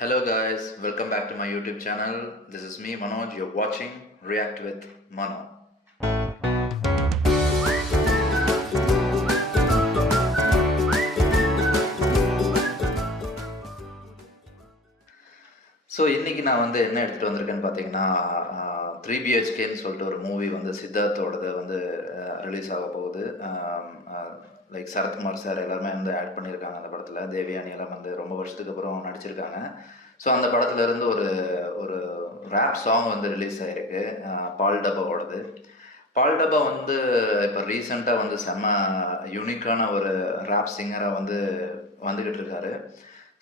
Hello guys, welcome back to my YouTube channel. This is me Manoj. You're watching React with Mano. So இன்றைக்கி நான் என்ன எடுத்துகிட்டு வந்திருக்கேன்னு பார்த்தீங்கன்னா 3BHKன்னு சொல்லிட்டு ஒரு மூவி சித்தார்த்தோடது ரிலீஸ் ஆக போகுது. லைக் சரத்குமார் சார் எல்லாருமே ஆட் பண்ணியிருக்காங்க அந்த படத்தில். தேவயானி எல்லாம் ரொம்ப வருஷத்துக்கு அப்புறம் நடிச்சிருக்காங்க. ஸோ அந்த படத்துலேருந்து ஒரு ஒரு ரேப் சாங் ரிலீஸ் ஆகிருக்கு, பால் டப்பாவோடது. பால் டப்பா இப்போ ரீசெண்டாக செம்ம யூனிக்கான ஒரு ரேப் சிங்கராக வந்துக்கிட்டு இருக்காரு.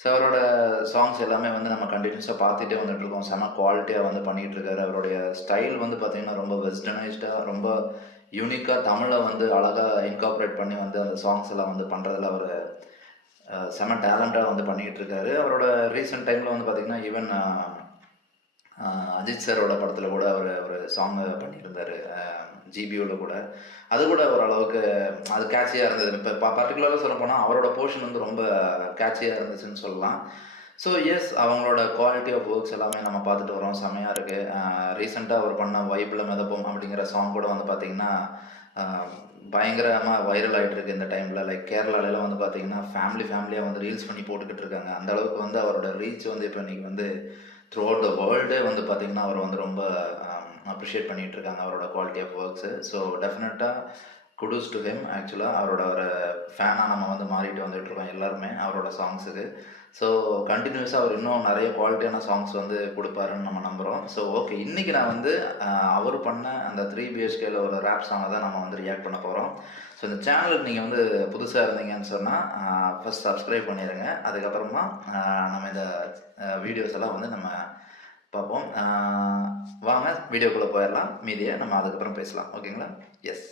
ஸோ அவரோட சாங்ஸ் எல்லாமே நம்ம கண்டினியூஸாக பார்த்துட்டே வந்துட்டுருக்கோம். செம குவாலிட்டியாக பண்ணிகிட்டு இருக்காரு. அவருடைய ஸ்டைல் பார்த்திங்கன்னா ரொம்ப வெஸ்டர்னைஸ்டாக, ரொம்ப யூனிக்காக தமிழை அழகாக இன்கார்பரேட் பண்ணி அந்த சாங்ஸ் எல்லாம் பண்ணுறதுல அவர் செம டேலண்டாக பண்ணிக்கிட்டு இருக்காரு. அவரோட ரீசெண்ட் டைமில் பார்த்திங்கன்னா ஈவன் அஜித் சாரோட படத்தில் கூட அவர் ஒரு சாங் பண்ணியிருந்தார், ஜிபியூவில் கூட. அது கூட ஓரளவுக்கு அது கேட்சியாக இருந்தது. இப்போ பர்டிகுலராக சொல்ல போனால் அவரோட போர்ஷன் ரொம்ப கேட்சியாக இருந்துச்சுன்னு சொல்லலாம். ஸோ எஸ், அவங்களோட குவாலிட்டி ஆஃப் ஒர்க்ஸ் எல்லாமே நம்ம பார்த்துட்டு வரோம், செம்மையாக இருக்குது. ரீசெண்டாக அவர் பண்ண வைப்பில் மிதப்போம் அப்படிங்கிற சாங் கூட பார்த்திங்கன்னா பயங்கரமாக வைரல் ஆகிட்டு இருக்குது இந்த டைமில். லைக் கேரளாலெலாம் பார்த்திங்கன்னா ஃபேமிலியாக ரீல்ஸ் பண்ணி போட்டுக்கிட்டு இருக்காங்க. அந்தளவுக்கு அவரோட ரீச் இப்போ இன்றைக்கி த்ரூ அவுட் த வேர்ல்டே பார்த்திங்கன்னா அவர் ரொம்ப அப்ரிஷியேட் பண்ணிகிட்டு இருக்காங்க அவரோட குவாலிட்டி ஆஃப் ஒர்க்ஸு. ஸோ டெஃபினட்டாக குடூஸ் டு ஹிம். ஆக்சுவலாக அவரோட ஒரு ஃபேனாக நம்ம மாறிட்டு வந்துட்டுருக்கோம் எல்லாருமே அவரோட சாங்ஸுக்கு. ஸோ கண்டினியூஸாக அவர் இன்னும் நிறைய குவாலிட்டியான சாங்ஸ் கொடுப்பாருன்னு நம்ம நம்புகிறோம். ஸோ ஓகே, இன்றைக்கி நான் அவர் பண்ண அந்த 3BHKல ஒரு ரேப் சாங்கை தான் நம்ம ரியாக்ட் பண்ண போகிறோம். ஸோ இந்த சேனலுக்கு நீங்கள் புதுசாக இருந்தீங்கன்னு சொன்னால் ஃபஸ்ட் சப்ஸ்கிரைப் பண்ணிடுங்க. அதுக்கப்புறமா நம்ம இந்த வீடியோஸ் எல்லாம் நம்ம பார்ப்போம். வாங்க வீடியோக்குள்ளே போயிடலாம். மீதியை நம்ம அதுக்கப்புறம் பேசலாம், ஓகேங்களா? எஸ்.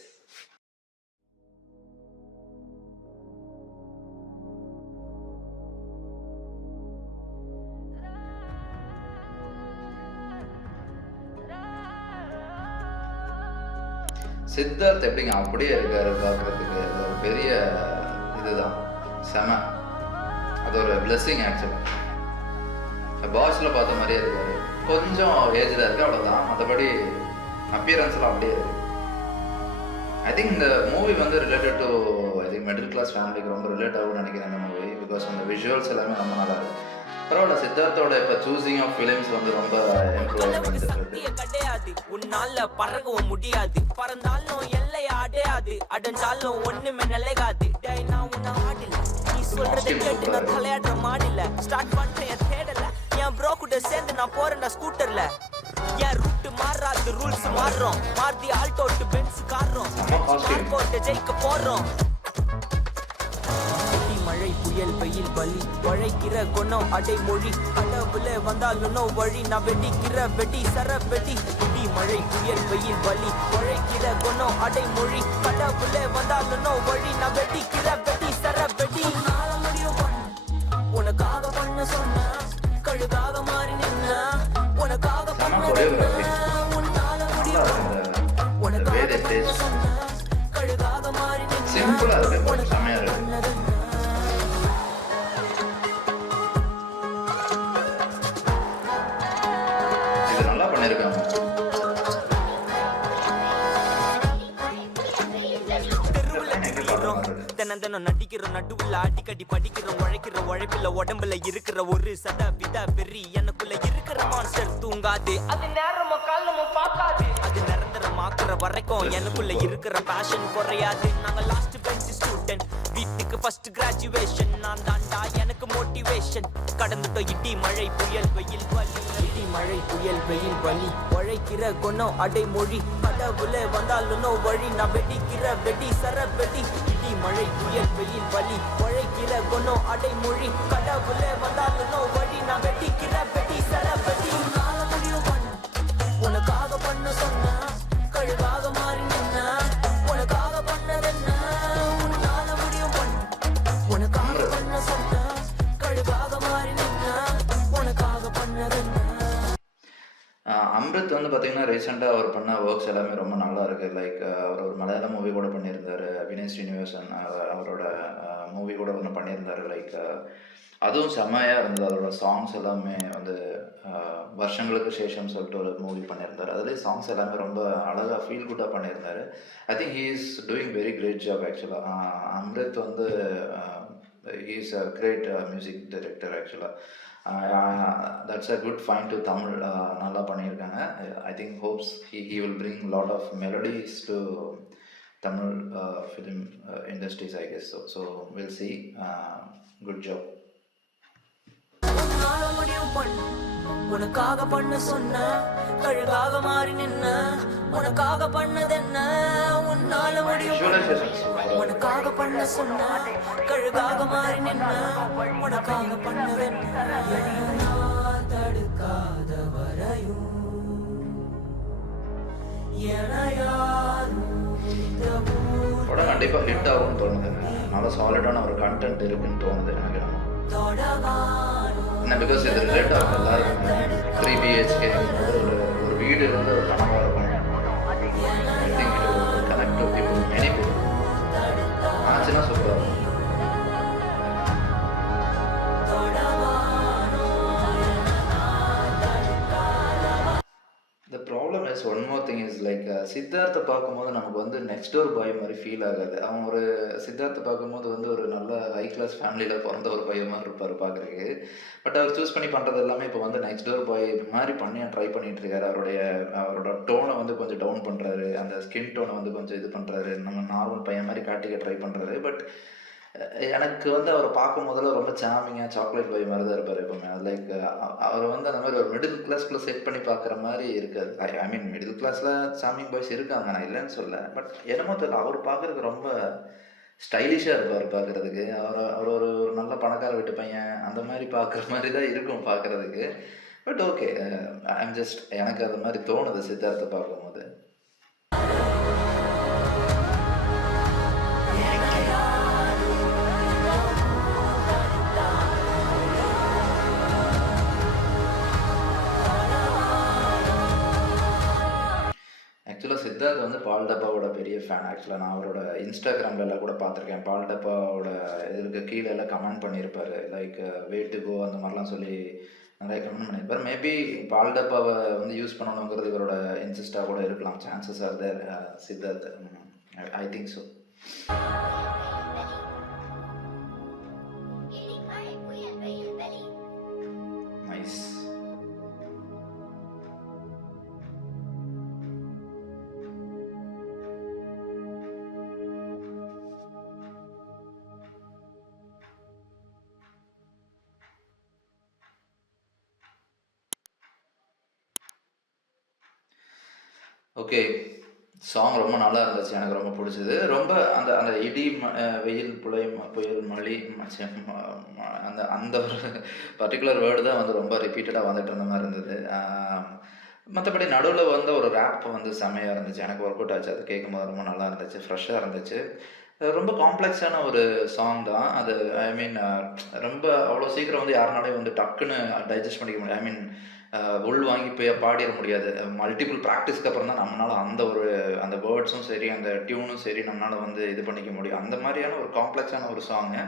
சித்தார்த் எப்படிங்க அப்படியே இருக்காரு பார்க்குறதுக்கு? அது ஒரு பெரிய இதுதான், செம. அது ஒரு பிளெஸ்ஸிங் ஆக்சுவலாக. பாஸில் பார்த்த மாதிரியே இருக்காரு. கொஞ்சம் ஏஜில் இருக்குது, அவ்வளோதான். மற்றபடி அப்பியரன்ஸ்லாம் அப்படியே இருக்குது. ஐ திங்க் இந்த movie related to middle class ஃபேமிலிக்கு ரொம்ப ரிலேட் ஆகும்னு நினைக்கிறேன் இந்த மூவி. பிகாஸ் அந்த விஷுவல்ஸ் எல்லாமே ரொம்ப நல்லா இருக்குது. பரவாயில்ல, சித்தார்த்தோட இப்போ சூசிங் ஆஃப் ஃபிலிம்ஸ் ரொம்ப இம்ப்ரூவ் பண்ணிட்டு கிடையாது. உன்னால பறக்கவும் முடியாது, பறந்தாலும் எல்லை அடையாது, அடைஞ்சாலும் ஒண்ணுமே நிலைகாது. நான் உன்னை ஆடல, நீ சொல்றதை கேட்டு நான் தலையாடுற மாடல. ஸ்டார்ட் பண்றேன் தேடல, என் ப்ரோ கூட சேர்ந்து நான் போறேன்டா ஸ்கூட்டர்ல. என் ரூட் மாறாது, ரூல்ஸ் மாறுறோம். மார்தி ஆல்டோட்டு பென்ஸ் காரோம், போட்டு ஜெயிக்க போறோம். மழை புயல் வெயில் பலி உழைக்கிற குணம் அடைமொழி. கடவுள வந்தாலும் வழி, நான் வெடிக்கிற வெடி சர வெடி. இடி மழை புயல் வெயில் பலி உழைக்கிற குணம் அடைமொழி. கடவுள வந்தாலும் வழி, நான் வெடிக்கிற வெடி சர வெடி. உனக்காக பண்ண சொன்ன, கழுகாக மாறி நின்ன, உனக்காக பண்ண உன்னால முடியும். உனக்காக பண்ண சொன்ன, கழுகாக மாறி நின்ன, உனக்காக பண்ணது தினம் நடிக்கிறோம், நடுவில் அடிக்கடி படிக்கிறோம். உழைக்கிற உழைப்பில் உடம்புல இருக்கிற ஒரு சத வித வெறி. எனக்குள்ள இருக்கிற மான்ஸ்டர் தூங்காது, அது நேரமோ காலமோ பார்க்காது. அது நிரந்தரமாக்குற வரைக்கும் எனக்குள்ள இருக்கிற பேஷன் குறையாது. நாங்க லாஸ்ட் பெஞ்ச் ஸ்டூடெண்ட், வீட்டுக்கு ஃபர்ஸ்ட் கிராஜுவேஷன். நான் தாண்டா எனக்கு மோட்டிவேஷன். கடந்துட்டோம் இடி மழை புயல் வெயில் வலி. இடி மழை புயல் வெயில் வலி உழைக்கிற குணம் அடைமொழி. கடவுள வந்தாலும் வழி, நான் வெடிக்கிற வெடி சர வெடி. இடி மழை புயல் வெயில் வலி உழைக்கிற குணம் அடைமொழி. கடவுள வந்தாலும் வழி, நான் வெடிக்கிற வெடி சர வெடி. உன்னால முடியும் பண்ண, உனக்காக பண்ண சொன்ன, கழுகாக மாறி நின்ன, உனக்காக பண்ணதென்ன. உன்னால முடியும் பண்ண, உனக்காக பண்ண சொன்ன, கழுகாக மாறி நின்ன, உனக்காக பண்ணதென்ன. அம்ரித் பார்த்தீங்கன்னா ரீசெண்டாக அவர் பண்ண ஒர்க்ஸ் எல்லாமே ரொம்ப நல்லா இருக்குது. லைக் அவர் ஒரு மலையாள மூவி கூட பண்ணியிருந்தார், வினய் ஸ்ரீனிவாசன் அவரோட மூவி கூட ஒன்று பண்ணியிருந்தார். லைக் அதுவும் செம்மையாக இருந்தது. அதோட சாங்ஸ் எல்லாமே வந்து வருஷங்களுக்கு சேஷம் சொல்லிட்டு ஒரு மூவி பண்ணியிருந்தார். அதுலேயே சாங்ஸ் எல்லாமே ரொம்ப அழகாக ஃபீல் குட்டாக பண்ணியிருந்தார். I think he is doing very great job ஆக்சுவலாக. அம்ரித் வந்து he is a great music director ஆக்சுவலாக. That's a good find to Tamil. நல்லா பண்ணியிருக்காங்க. I think hopes he will bring lot of melodies to Tamil film industries I guess. So will see. Good job. உன்னால முடிவு பண்ணு, உனக்காக பண்ண சொன்ன, கழுகாக மாறி நின்ன, உனக்காக பண்ணதென்ன, உன்னால முடிவு பண்ணு, உனக்காக பண்ண சொன்ன, கழுகாக மாறி நின்ன, உனக்காக பண்ணதென்ன, நான் தடுக்காத வரையும் என யாரும் இந்த ஊர் படம் கண்டிப்பாக ஹிட் ஆகும்னு தோணுதுங்க. நல்லா சாலிடான ஒரு கண்டென்ட் இருக்குன்னு தோணுது எனக்கு. என்ன பிகாஸ் இது ரிலேட் ஆகும் எல்லாருக்குமே. 3 BHK ஒரு வீடு வந்து ஒரு கனவாக இருக்கும். I think connect to people, many people. ஆச்சுன்னா சூப்பராக இருக்கும். The problem is one more thing is like சித்தார்த்தை பார்க்கும்போது நமக்கு வந்து நெக்ஸ்ட் டோர் பாய் மாதிரி ஃபீல் ஆகாது. அவன் ஒரு சித்தார்த்தை பார்க்கும்போது வந்து ஒரு நல்ல ஹை கிளாஸ் ஃபேமிலியில் பிறந்த ஒரு பையன் மாதிரி இருப்பார் பார்க்குறதுக்கு. பட் அவர் சூஸ் பண்ணி பண்ணுறது எல்லாமே இப்போ வந்து நெக்ஸ்ட் டோர் பாய் மாதிரி பண்ணி ட்ரை பண்ணிட்டு இருக்காரு. அவரோட டோனை வந்து கொஞ்சம் டவுன் பண்ணுறாரு. அந்த ஸ்கின் டோனை வந்து கொஞ்சம் இது பண்ணுறாரு. நம்ம நார்மல் பையன் மாதிரி காட்டிக்க ட்ரை பண்ணுறாரு. பட் எனக்கு வந்து அவரை பார்க்கும் போதெல்லாம் ரொம்ப சாமிங்காக சாக்லேட் பாய் மாதிரி தான் இருப்பார் எப்பவுமே. லைக் அவர் வந்து அந்த மாதிரி ஒரு மிடில் கிளாஸ்க்குள்ளே செட் பண்ணி பார்க்குற மாதிரி இருக்காது. ஐ மீன் மிடில் கிளாஸில் சாமிங் பாய்ஸ் இருக்காங்க, நான் இல்லைன்னு சொல்ல. பட் என்னமோ தெரியல, அவர் பார்க்குறதுக்கு ரொம்ப ஸ்டைலிஷாக இருப்பார் பார்க்குறதுக்கு. அவர் ஒரு ஒரு நல்ல பணக்கார வீட்டு பையன் அந்த மாதிரி பார்க்குற மாதிரி தான் இருக்கும் பார்க்குறதுக்கு. பட் ஓகே, ஐம் ஜஸ்ட் எனக்கு அது மாதிரி தோணுது சித்தார்த்தை பார்க்கும்போது. ஆக்சுவலாக சித்தார்த் வந்து பால் டப்பாவோட பெரிய ஃபேன். ஆக்சுவலாக நான் அவரோட இன்ஸ்டாகிராமில் எல்லாம் கூட பார்த்துருக்கேன். பால் டப்பாவோட இதுக்கு கீழே எல்லாம் கமெண்ட் பண்ணியிருப்பார். லைக் வே டு கோ அந்த மாதிரிலாம் சொல்லி நிறைய கமெண்ட் பண்ணியிருப்பார். மேபி பால் டப்பாவை வந்து யூஸ் பண்ணணுங்கிறது இவரோட இன்சிஸ்டாக கூட இருக்கலாம். Chances are there. Siddharth, I think so. Nice. Okay, song ரொம்ப நல்லா இருந்துச்சு. எனக்கு ரொம்ப பிடிச்சது. ரொம்ப அந்த அந்த இடி வெயில் புயல் மழை அந்த அந்த ஒரு பர்டிகுலர் வேர்டு தான் வந்து ரொம்ப ரிப்பீட்டடாக வந்துட்டு இருந்த மாதிரி இருந்தது. மற்றபடி நடுவில் வந்து ஒரு ரேப் வந்து செம்மையாக இருந்துச்சு. எனக்கு ஒர்க் அவுட் ஆச்சு. அது கேட்கும்போது ரொம்ப நல்லா இருந்துச்சு, ஃப்ரெஷ்ஷாக இருந்துச்சு. ரொம்ப காம்ப்ளெக்ஸான ஒரு சாங் தான் அது. ஐ மீன் ரொம்ப அவ்வளோ சீக்கிரம் வந்து யாருனாலையும் வந்து டக்குன்னு டைஜஸ்ட் பண்ணிக்க முடியாது. ஐ மீன் உள் வாங்கி போய் பாடிட முடியாது. மல்டிபிள் ப்ராக்டிஸ்க்கு அப்புறம் தான் நம்மளால் அந்த வேர்ட்ஸும் சரி அந்த டியூனும் சரி நம்மளால் வந்து இது பண்ணிக்க முடியும். அந்த மாதிரியான ஒரு காம்ப்ளெக்ஸான ஒரு சாங்கு.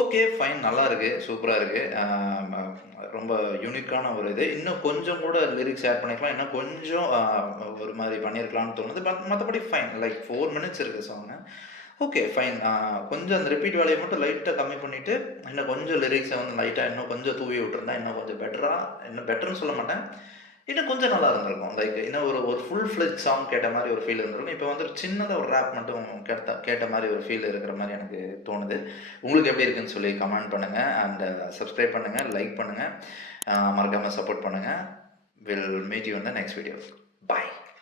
ஓகே ஃபைன், நல்லா இருக்குது, சூப்பராக இருக்குது. ரொம்ப யூனிக்கான ஒரு இது. இன்னும் கொஞ்சம் கூட லிரிக்ஸ் ஆட் பண்ணிக்கலாம், இன்னும் கொஞ்சம் ஒரு மாதிரி பண்ணியிருக்கலாம்னு தோணுது. பட் மற்றபடி ஃபைன். லைக் 4 minutes இருக்குது சாங்கு. Okay fine. கொஞ்சம் அந்த ரிப்பீட் வேலையை மட்டும் லைட்டாக கம்மி பண்ணிவிட்டு இன்னும் கொஞ்சம் லிரிக்ஸை வந்து லைட்டாக இன்னும் கொஞ்சம் தூவி விட்டுருந்தா இன்னும் கொஞ்சம் இன்னும் பெட்டர்னு சொல்ல மாட்டேன், இன்னும் கொஞ்சம் நல்லா இருந்திருக்கும். லைக் இன்னும் ஒரு ஃபுல் ஃப்ளெஜ் சாங் கேட்ட மாதிரி ஒரு ஃபீல் இருந்திருக்கும். இப்போ வந்து சின்னதாக ஒரு ரேப் மட்டும் கேட்ட மாதிரி ஒரு ஃபீல் இருக்கிற மாதிரி எனக்கு தோணுது. உங்களுக்கு எப்படி இருக்குன்னு சொல்லி கமெண்ட் பண்ணுங்கள். அண்ட் சப்ஸ்கிரைப் பண்ணுங்கள், லைக் பண்ணுங்கள், மறக்காமல் சப்போர்ட் பண்ணுங்கள். Will meet you in the next video. Bye.